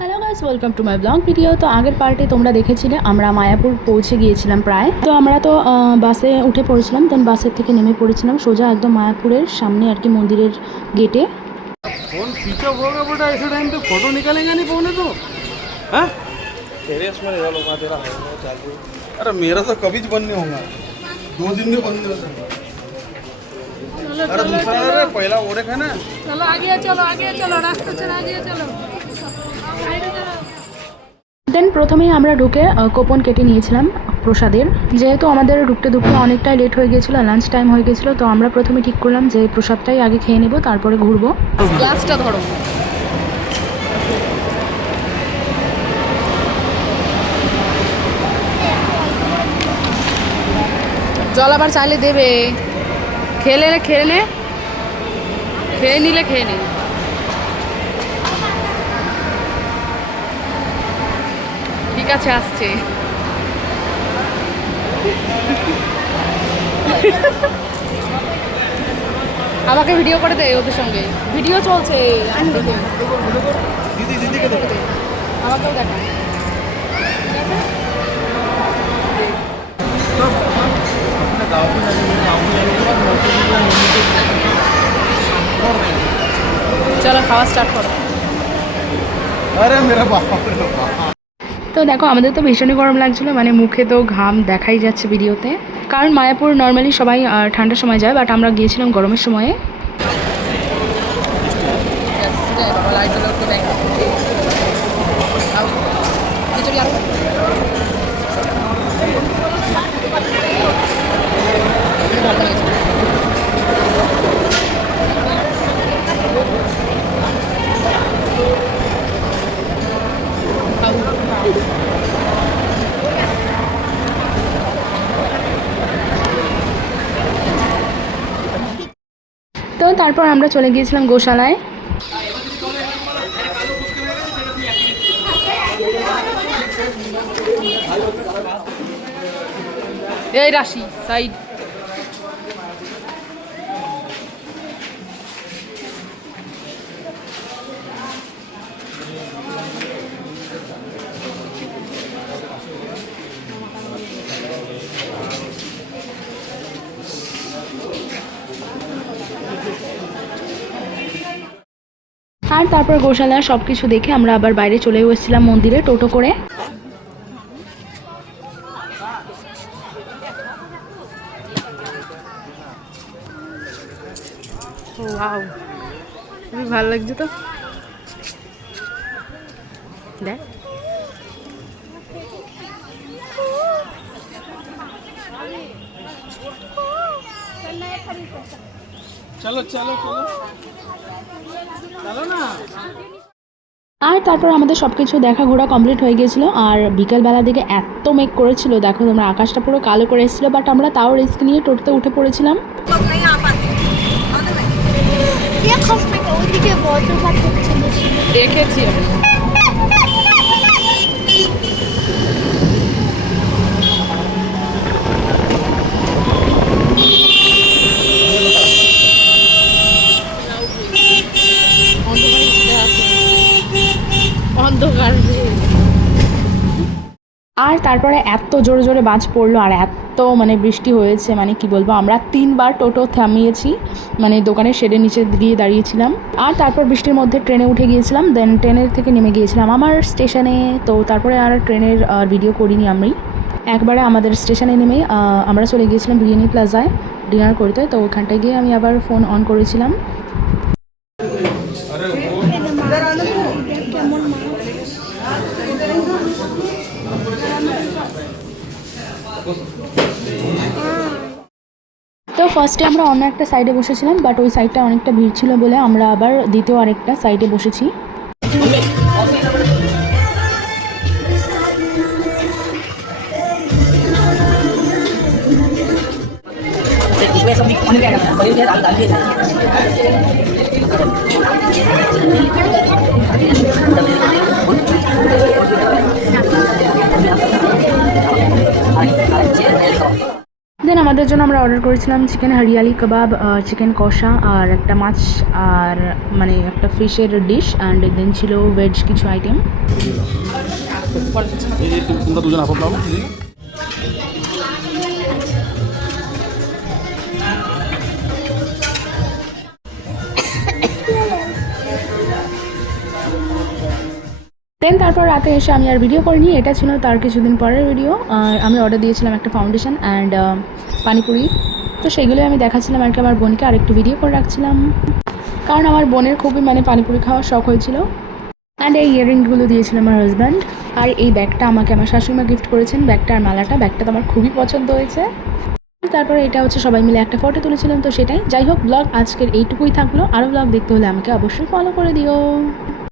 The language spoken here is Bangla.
Hello guys, welcome to my blog video. তো আগের পার্টে তোমরা দেখেছিলে আমরা মায়াপুর পৌঁছে গিয়েছিলাম প্রায়। তো আমরা তো বাসে উঠে পড়েছিলাম, দেন বাসের থেকে নেমে পড়েছিলাম সোজা একদম মায়াপুরের সামনে আর কি মন্দিরের গেটে। फोन स्विच ऑफ होगा बेटा, ऐसे टाइम पे फोटो निकालेगा नहीं फोन है तो हाँ तेरे इसमें रिजल्ट होगा तेरा है चालू। अरे मेरा तो कभी बंद नहीं होगा, 2 दिन में बंद नहीं हो सकता। अरे दूसरा अरे पहला वो रखा ना। चलो आगे चलो रास्ता चलो आगे चलो। দেন প্রথমেই আমরা ঢুকে কুপন কেটে নিয়েছিলাম প্রসাদের। যেহেতু আমাদের ঢুকতে অনেকটাই লেট হয়ে গেছিলো, লাঞ্চ টাইম হয়ে গেছিলো, তো আমরা প্রথমে ঠিক করলাম যে প্রসাদটাই আগে খেয়ে নেব, তারপরে ঘুরবো। গ্লাসটা ধরো। জল আবার চাইলে দেবে, খেয়ে নিলে খেয়ে নে। ঠিক আছে আসছে। আমাকে ভিডিও করে দে, ওদের সঙ্গে ভিডিও চলছে। আমাকেও দেখা। চলো খাওয়া স্টার্ট করো। अरे मेरा बाप তো দেখো আমাদের তো ভীষণই গরম লাগছিলো, মানে মুখে তো ঘাম দেখাই যাচ্ছে ভিডিওতে। কারণ মায়াপুর নর্মালি সবাই ঠান্ডার সময় যায়, বাট আমরা গিয়েছিলাম গরমের সময়ে। তো তারপর আমরা চলে গিয়েছিলাম গোশালায়। এই রাশি সাইড। আর তারপর গোশালা সব কিছু দেখে আমরা আবার বাইরে চলে এসেছিলাম মন্দিরে টোটো করে। ওয়াও, খুবই ভালো লাগছে তো। দেখ चलो चलो चलो चलो ना। আর তারপর আমাদের সব কিছু দেখা ঘোরা কমপ্লিট হয়ে গিয়েছিলো। আর বিকেলবেলা দিকে এত মেঘ করেছিল, দেখো তোমরা, আকাশটা পুরো কালো করে এসেছিলো, বাট আমরা তাও রিস্ক নিয়ে টোটোতে উঠে পড়েছিলাম। দেখেছি আমি। অন্ধকার। আর তারপরে এত জোরে জোরে বাজ পড়লো আর এত মানে বৃষ্টি হয়েছে, মানে কি বলবো, আমরা 3বার টোটো থামিয়েছি, মানে দোকানের শেডের নিচে গিয়ে দাঁড়িয়েছিলাম। আর তারপর বৃষ্টির মধ্যে ট্রেনে উঠে গিয়েছিলাম, দেন ট্রেনের থেকে নেমে গিয়েছিলাম আমার স্টেশনে। তো তারপরে আর ট্রেনের ভিডিও করিনি আমি। একবারে আমাদের স্টেশনে নেমেই আমরা চলে গিয়েছিলাম বিরিয়ানি প্লাজায় ডিনার করতে। তো ওখানটায় গিয়ে আমি আবার ফোন অন করেছিলাম। তো ফার্স্টে আমরা অন্য একটা সাইডে বসেছিলাম, বাট ওই সাইডটা অনেকটা ভিড় ছিল বলে আমরা আবার দ্বিতীয় আরেকটা সাইডে বসেছি। দেন আমাদের আমাদের জন্য আমরা অর্ডার করেছিলাম চিকেন হরিয়ালি কাবাব, চিকেন কষা আর একটা মাছ আর মানে একটা ফিশের ডিশ অ্যান্ড দেন ছিল ভেজ কিছু আইটেম। তোমরা দুজন আপন পাবো। দেন তারপর রাতে এসে আমি আর ভিডিও করিনি, এটা ছিল তার কিছুদিন পরের ভিডিও। আমি অর্ডার দিয়েছিলাম একটা ফাউন্ডেশন অ্যান্ড পানিপুরি, তো সেগুলোই আমি দেখাচ্ছিলাম আর কি আমার বোনকে, আর একটু ভিডিও করে রাখছিলাম কারণ আমার বোনের খুবই মানে পানিপুরি খাওয়ার শখ হয়েছিল। অ্যান্ড এই ইয়াররিংসগুলো দিয়েছিল আমার হাজব্যান্ড, আর এই ব্যাগটা আমাকে আমার শাশুড়িমা গিফট করেছেন, ব্যাগটা আর মালাটা। ব্যাগটা তো আমার খুবই পছন্দ হয়েছে। তারপরে এটা হচ্ছে সবাই মিলে একটা ফটো তুলেছিলাম, তো সেটাই। যাই হোক, ব্লগ আজকের এইটুকুই থাকলো। আরও ব্লগ দেখতে হলে আমাকে অবশ্যই ফলো করে দিও।